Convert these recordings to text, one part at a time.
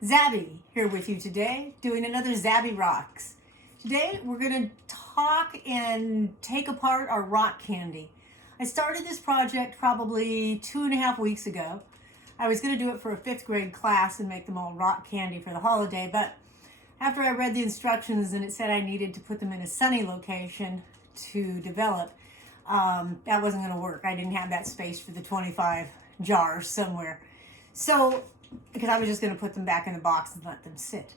ZabE here with you today, doing another ZabE Rocks. Today we're going to talk and take apart our rock candy. I started this project probably 2.5 weeks ago. I was going to do it for a 5th grade class and make them all rock candy for the holiday, but after I read the instructions and it said I needed to put them in a sunny location to develop, that wasn't going to work. I didn't have that space for the 25 jars somewhere. So because I was just going to put them back in the box and let them sit.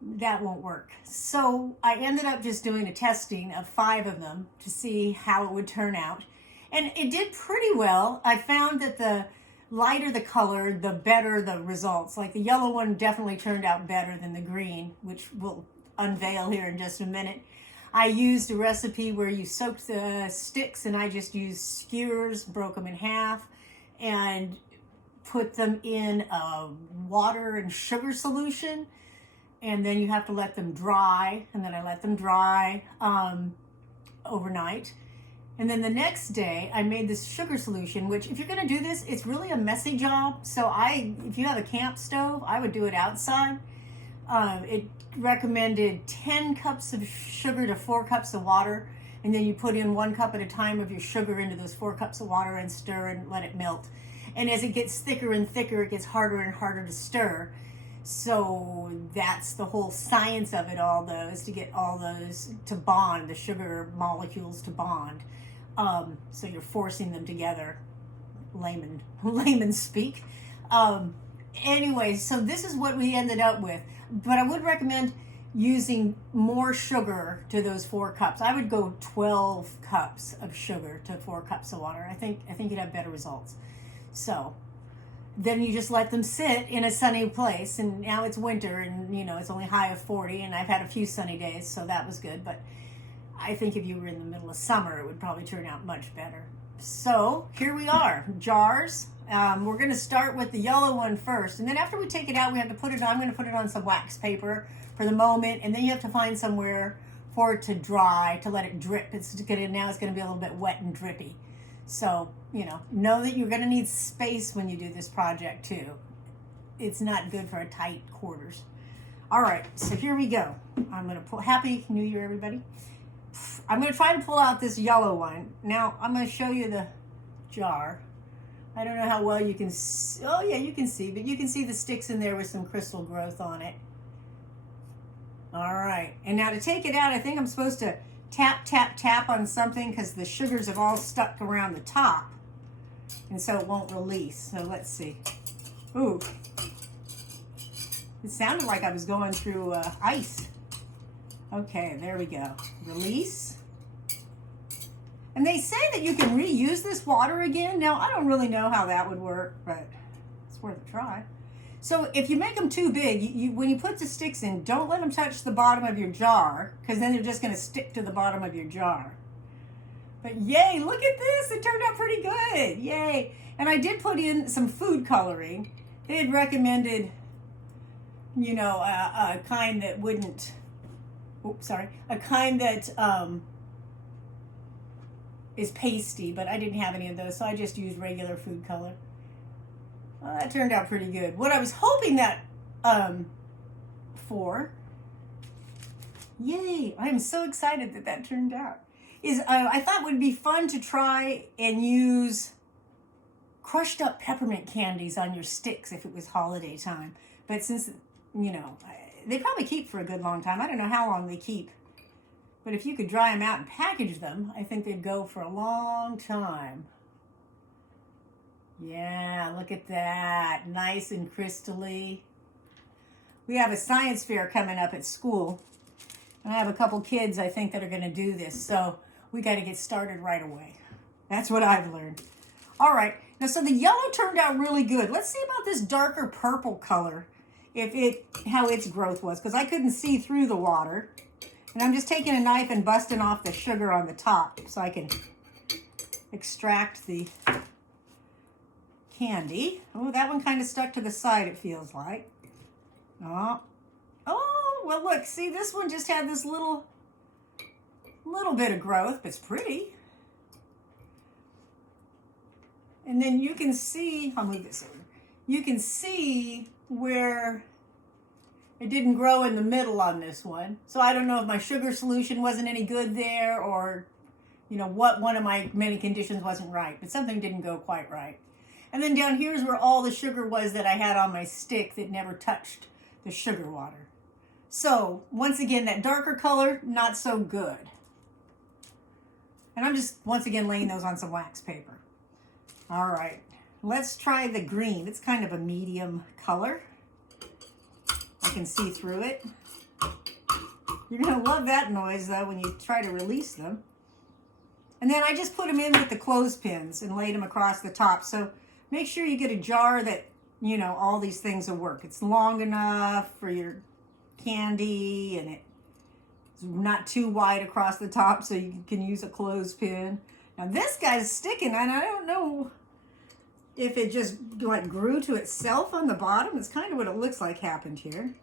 That won't work. So I ended up just doing a testing of 5 of them to see how it would turn out. And it did pretty well. I found that the lighter the color, the better the results. Like the yellow one definitely turned out better than the green, which we'll unveil here in just a minute. I used a recipe where you soaked the sticks, and I just used skewers, broke them in half, and put them in a water and sugar solution, and then you have to let them dry, and then I let them dry overnight. And then the next day I made this sugar solution, which if you're going to do this, it's really a messy job. So if you have a camp stove, I would do it outside. It recommended 10 cups of sugar to 4 cups of water, and then you put in 1 cup at a time of your sugar into those 4 cups of water and stir and let it melt. And as it gets thicker and thicker, it gets harder and harder to stir. So that's the whole science of it all, though, is to get all those to bond, the sugar molecules to bond. So you're forcing them together, layman speak. Anyway, so this is what we ended up with. But I would recommend using more sugar to those 4 cups. I would go 12 cups of sugar to 4 cups of water. I think you'd have better results. So then you just let them sit in a sunny place, and now it's winter, and it's only high of 40, and I've had a few sunny days, so that was good. But I think if you were in the middle of summer, it would probably turn out much better. So here we are, jars. We're going to start with the yellow one first, and then after we take it out, we have to put it on. I'm going to put it on some wax paper for the moment, and then you have to find somewhere for it to dry, to let it drip. Now it's going to be a little bit wet and drippy. So, know that you're going to need space when you do this project too. It's not good for a tight quarters. All right, so here we go. I'm going to pull, Happy New Year, everybody. I'm going to try to pull out this yellow one. Now, I'm going to show you the jar. I don't know how well you can see. Oh, yeah, you can see, but you can see the sticks in there with some crystal growth on it. All right, and now to take it out, I think I'm supposed to tap, tap, tap on something because the sugars have all stuck around the top, and so it won't release. So let's see. Ooh, it sounded like I was going through ice. Okay, there we go. Release. And they say that you can reuse this water again. Now, I don't really know how that would work, but it's worth a try. So if you make them too big, when you put the sticks in, don't let them touch the bottom of your jar, because then they're just going to stick to the bottom of your jar. But yay, look at this. It turned out pretty good. Yay. And I did put in some food coloring. They had recommended, a kind that wouldn't, a kind that is pasty, but I didn't have any of those, so I just used regular food color. Well, that turned out pretty good. What I was hoping that for, yay, I'm so excited that turned out, is I thought it would be fun to try and use crushed up peppermint candies on your sticks if it was holiday time. But since, they probably keep for a good long time. I don't know how long they keep. But if you could dry them out and package them, I think they'd go for a long time. Yeah, look at that. Nice and crystally. We have a science fair coming up at school. And I have a couple kids, I think, that are going to do this. So we got to get started right away. That's what I've learned. All right. Now, so the yellow turned out really good. Let's see about this darker purple color, how its growth was, because I couldn't see through the water. And I'm just taking a knife and busting off the sugar on the top so I can extract the candy. Oh, that one kind of stuck to the side, it feels like. Oh, well look, see, this one just had this little bit of growth, but it's pretty. And then you can see, I'll move this over. You can see where it didn't grow in the middle on this one. So I don't know if my sugar solution wasn't any good there, or, you know, what one of my many conditions wasn't right, but something didn't go quite right. And then down here's where all the sugar was that I had on my stick that never touched the sugar water. So once again, that darker color, not so good. And I'm just, once again, laying those on some wax paper. All right, let's try the green. It's kind of a medium color. I can see through it. You're gonna love that noise though when you try to release them. And then I just put them in with the clothespins and laid them across the top. So make sure you get a jar that, you know, all these things will work. It's long enough for your candy, and it's not too wide across the top so you can use a clothespin. Now this guy's sticking, and I don't know if it just like grew to itself on the bottom. It's kind of what it looks like happened here.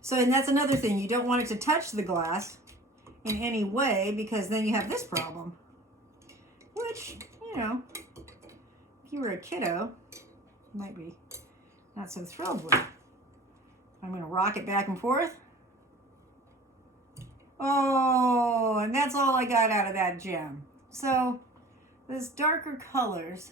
So, and that's another thing. You don't want it to touch the glass in any way, because then you have this problem. Which, you know, if you were a kiddo, you might be not so thrilled with. I'm going to rock it back and forth. Oh, and that's all I got out of that gem. So those darker colors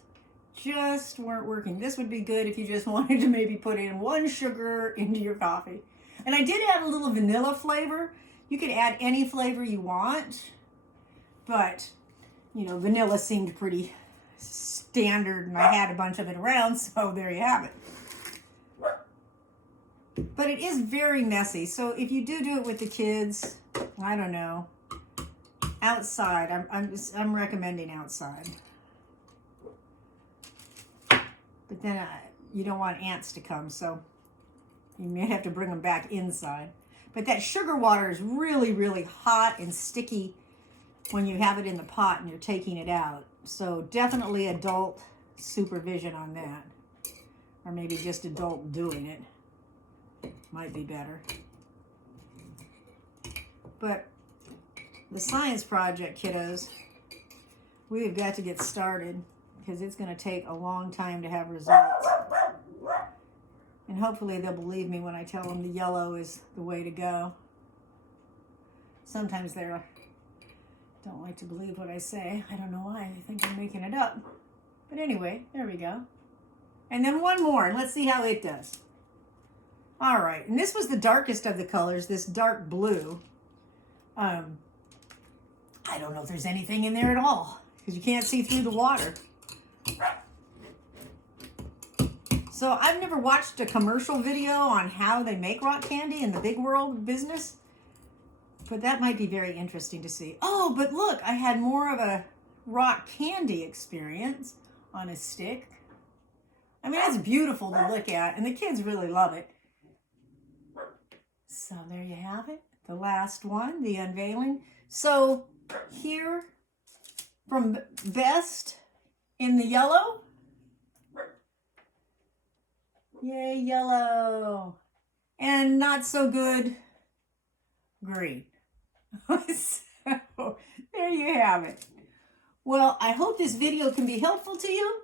just weren't working. This would be good if you just wanted to maybe put in one sugar into your coffee. And I did add a little vanilla flavor. You could add any flavor you want, but, you know, vanilla seemed pretty standard, and I had a bunch of it around, so there you have it. But it is very messy, so if you do it with the kids, I don't know, outside, I'm recommending outside. But then you don't want ants to come, so you may have to bring them back inside. But that sugar water is really, really hot and sticky when you have it in the pot and you're taking it out. So definitely adult supervision on that. Or maybe just adult doing it. Might be better. But the science project, kiddos, we've got to get started, because it's going to take a long time to have results. And hopefully they'll believe me when I tell them the yellow is the way to go. Sometimes they don't like to believe what I say. I don't know why. They think I'm making it up. But anyway, there we go. And then one more, and let's see how it does. All right, and this was the darkest of the colors, this dark blue. I don't know if there's anything in there at all, because you can't see through the water. So I've never watched a commercial video on how they make rock candy in the big world business, but that might be very interesting to see. Oh, but look, I had more of a rock candy experience on a stick. I mean, that's beautiful to look at, and the kids really love it. So there you have it, the last one, the unveiling. So here, from best in the yellow. Yay, yellow. And not so good green. So there you have it. Well, I hope this video can be helpful to you.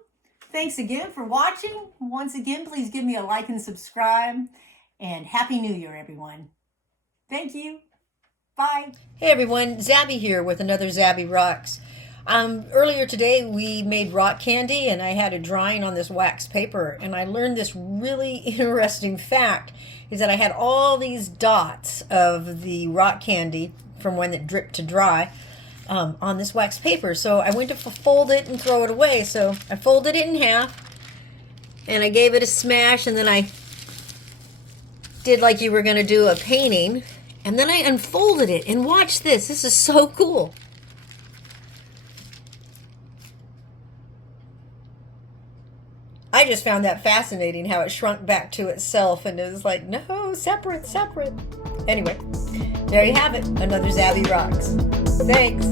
Thanks again for watching. Once again, please give me a like and subscribe. And Happy New Year, everyone. Thank you. Bye. Hey everyone, ZabE here with another ZabE Rocks. Earlier today we made rock candy, and I had a drawing on this wax paper, and I learned this really interesting fact, is that I had all these dots of the rock candy from when it dripped to dry on this wax paper. So I went to fold it and throw it away. So I folded it in half, and I gave it a smash, and then I did like you were going to do a painting, and then I unfolded it, and watch this. This is so cool. I just found that fascinating, how it shrunk back to itself, and it was like, no, separate, separate. Anyway, there you have it, another ZabE Rocks. Thanks.